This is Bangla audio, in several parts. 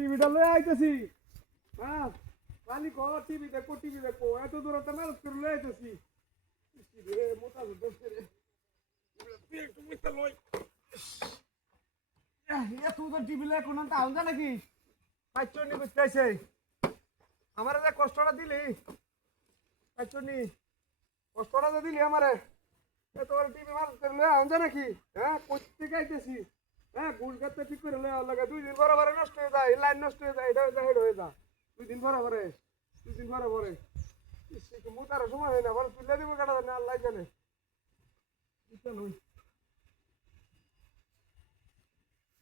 টিভিটা লয়ে আইতেছি। হ্যাঁ কালি কো টিভি দেখো এত দূরতে মানুষ করে লয়ে আইতেছি। রে মোটা ধরছে রে একটু মিস্টার লই এত দূর টিভি লয়ে কোন তাহল যা নাকি পাইছনি বুঝতেছে আমারে যে কষ্টটা দিলি পাইছনি কষ্টটা যে দিলি আমারে এত বড় টিভি মানুষ করে লয়ে আউন যা নাকি হ্যাঁ কইতে গাইতেছি হ্যাঁ গুল কাটতে ঠিক করে লয়ে লাগে 2 দিন বরাবর নষ্ট হয়ে যায় লাইন নষ্ট হয়ে যায় এটা হয়ে যায় 2 দিন বরাবরে 2 দিন বরাবরে মোটার সময় হয় না বড় তুলে দিব কাটা না আল্লাহ জানে চলো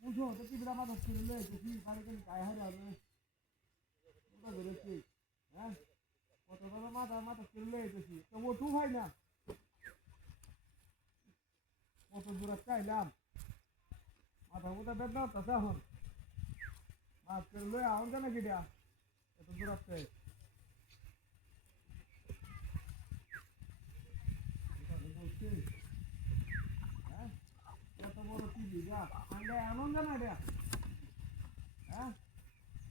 বুঝো তো টিভিটা মাথার করে লয়ে আইতেছি বাড়ি করে গায়ে হারে হবে ওটা ধরেছি হ্যাঁ কত বড় মাথা করে লয়ে আইতেছি তো ওঠু ভাই না কত দূর চাইলাম মাথা মোটা বেদনা হচ্ছে এখন মাছ করে লয়ে আউন জানা কি দিয়া এত দূর আসছে হ্যাঁ এত বড় টিভি যা আন্ডা এমন জানা এটা হ্যাঁ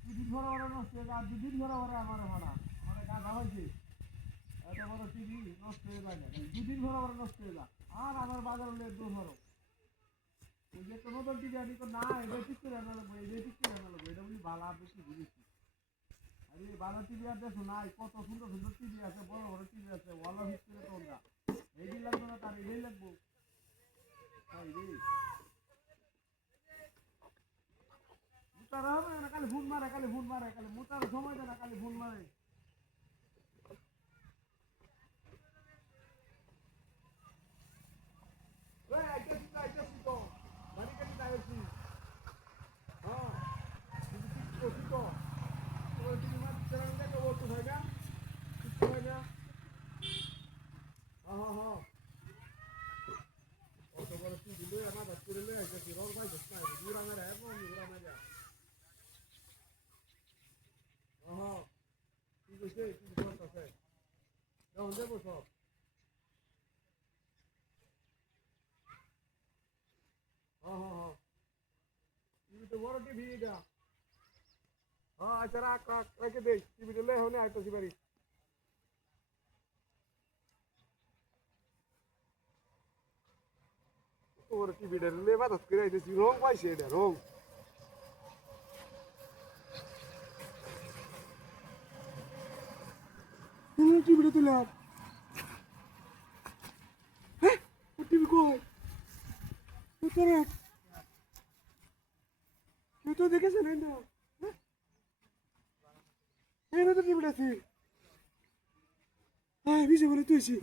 2 দিন বড় নষ্ট হয়ে যায় 2 দিন বড় আমার ভাড়া আমার গাধা হয়েছে এত বড় টিভি নষ্ট হয়ে যায় না 2 দিন বড় নষ্ট হয়ে যায় আর আমার বাজার হলে একদম বড় ওই যে কোনো দল টিভি আনি না এটা ঠিক করে আনা লাগবে এটা ঠিক করে আনা লাগবে এটা বলি ভালো বেশি বুঝেছি আরে ভালো টিভি আর দেখো নাই কত সুন্দর সুন্দর টিভি আছে বড় বড় টিভি আছে ওয়ালা হিট করে তোমরা এই লাগবে না তার এই লাগবো তাই রে মুতারা হবে না খালি ফোন মারে খালি মুতার সময় দেয় না খালি ফোন মারে ওই আইতাছি তো বাড়ি কাটি যাইছি হ্যাঁ ঠিক তো ওই তুমি মাছ চালান দেখো বলতে হয় না ঠিক হয় না হ্যাঁ হ্যাঁ কত বড় কি দিল আমার বাস করে লয়ে আইতাছি রং ভাই যাচ্ছে না দূর আমার এবং দূর আমার যা হ্যাঁ কি কইছে কি করতেছে যাও যাবো সব হ্যাঁ হ্যাঁ হ্যাঁ টিভি তো বড় টিভি এটা হ্যাঁ আচ্ছা রাখ রেখে দে টিভিটা লয়ে হনে আইতাছি বাড়ি ওর টিভিটা লে বাতাস করে আইতেছি রং পাইছে এটা রং টিভিটা তুলাম হ্যাঁ ও টিভি কই তোরা কেউ তো দেখেছে না হ্যাঁ এই না তো টিভিটা আছে হ্যাঁ বিশে বলে তুইছি